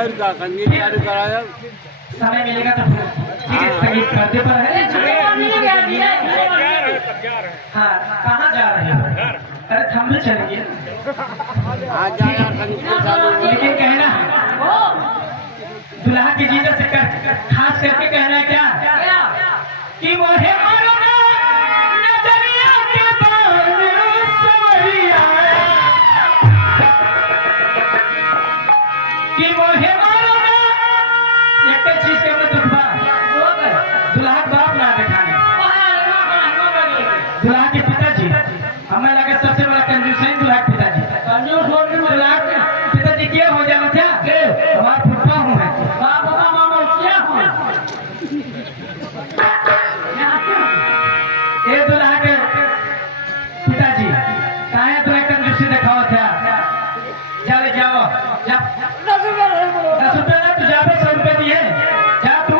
और का संगीत चालू कराया समय मिलेगा तो ठीक है संगीत करते पर है। हाँ कहाँ जा रहे हैं? अरे थम भी चलेंगे आज जाना संगीत चालू लेकिन कहना है दुल्हा की जीजा से खास करके कहना है क्या कि वो है मरना नजरिया के बाल सवरिया कि वो है मरना एक चीज के मैं दुखबा दुल्हा बाप ना दिखाने दुल्हा के पिताजी हमें लगे सबसे बड़ा कंजूस है दुल्हा के पिताजी कंजूस हो के दुल्हा के पिताजी क्या हो जाना था हमारा फुटपा हूँ मैं बाप मामा क्या हूँ ये दुल्हा के पिताजी काहे तुम्हें कंजूसी दिखाओ था चले जाओ जा 10 रुपया ना तू जाओ 100 रुपये दिए जा तू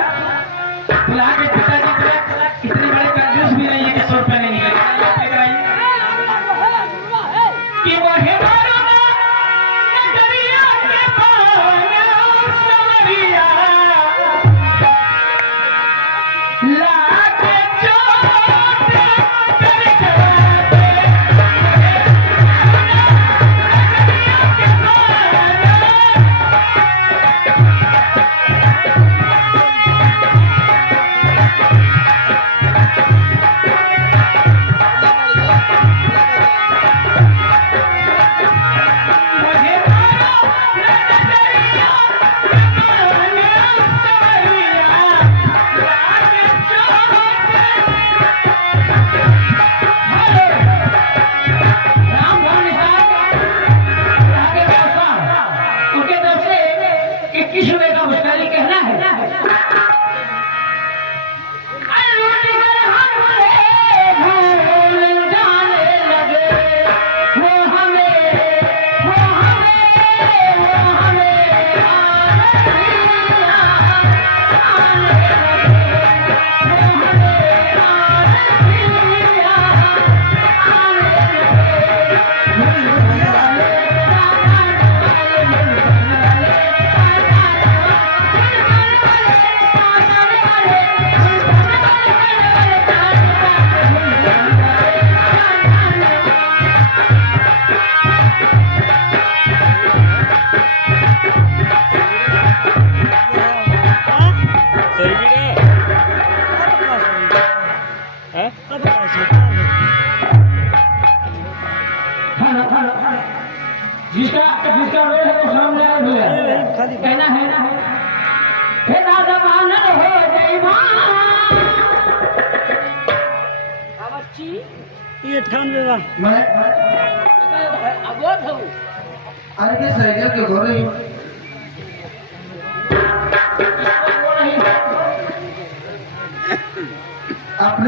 दुल्हा के पिताजी इतने बड़े कंजूस भी नहीं है कि 100 रुपये नहीं निकलेगा कि वो है जिसका रोल है वो सामने आए हुए कहना है हे दादा मानन हो बेईमान ये 98 बा मैं अबोध हूं अरे के साइकिल के घोड़े आपने